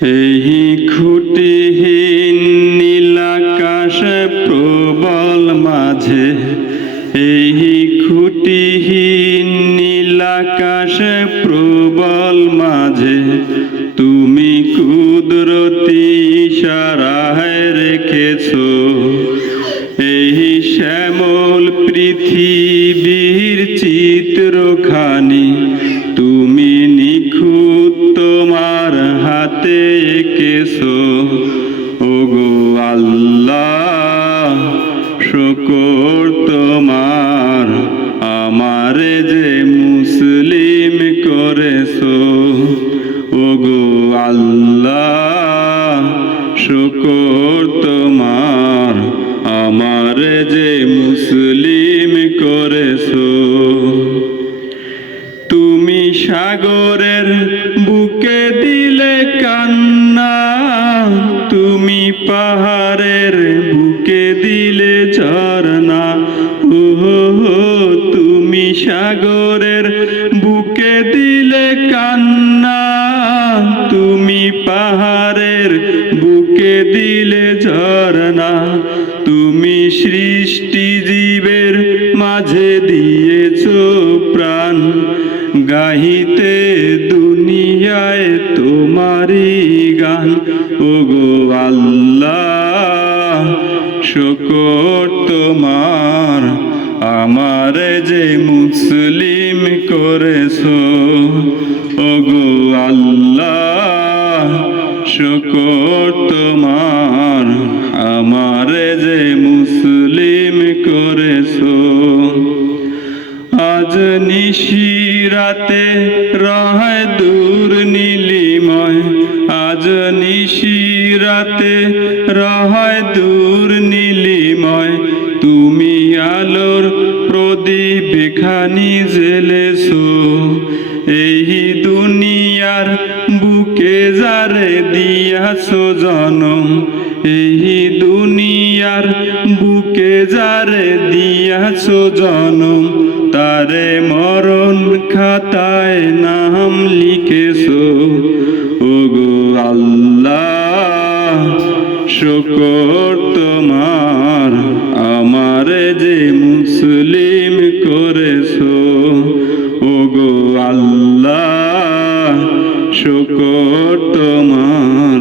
এই খুঁটিহীন নীলাকাশ প্রবল মাঝে, এই খুঁটিহীন নীলাকাশ প্রবল মাঝে তুমি কুদরতি ইশারায় রেখেছো এই শ্যামল পৃথিবীর চিত্রখানি। তুমি নিখুঁত তোমার হাতে এঁকেছো। ওগো আল্লাহ, শুকর তোমার, আমারে যে মুসলিম করেছো। ওগো আল্লাহ, শুকর তোমার, আমারে যে মুসলিম করেছো। তুমি সাগরের বুকে দিলে কান্না, তুমি পাহাড়ের বুকে দিলে ঝরনা। তুমি সাগরের বুকে দিলে কান্না, তুমি পাহাড়ের বুকে দিলে ঝরনা। তুমি সৃষ্টি জীবের মাঝে দিয়েছো প্রাণ, গাহিতে দুনিয়ায় তোমারই গান। ওগো আল্লাহ, শুকর তোমার, আমারে যে মুসলিম করেছো। ওগো আল্লাহ, শুকর তোমার, আমারে যে মুসলিম করেছো। আজ নিশিরাতে রয় দূর নীলিময়, আজ নিশিরাতে রয় দূর নীলিময়। তুমি আলোর প্রদীপ খানি জ্বেলেছো এই দুনিয়ার বুকে যারে দিয়াছো জনম। এই দুনিয়ার বুকে যারে দিয়াছো জনম, তারে মরণ খাতায় নাম লিখেছো। ওগো আল্লাহ, শুকর তোমার, আমারে যে মুসলিম করেছো। ওগো আল্লাহ, শুকর তোমার।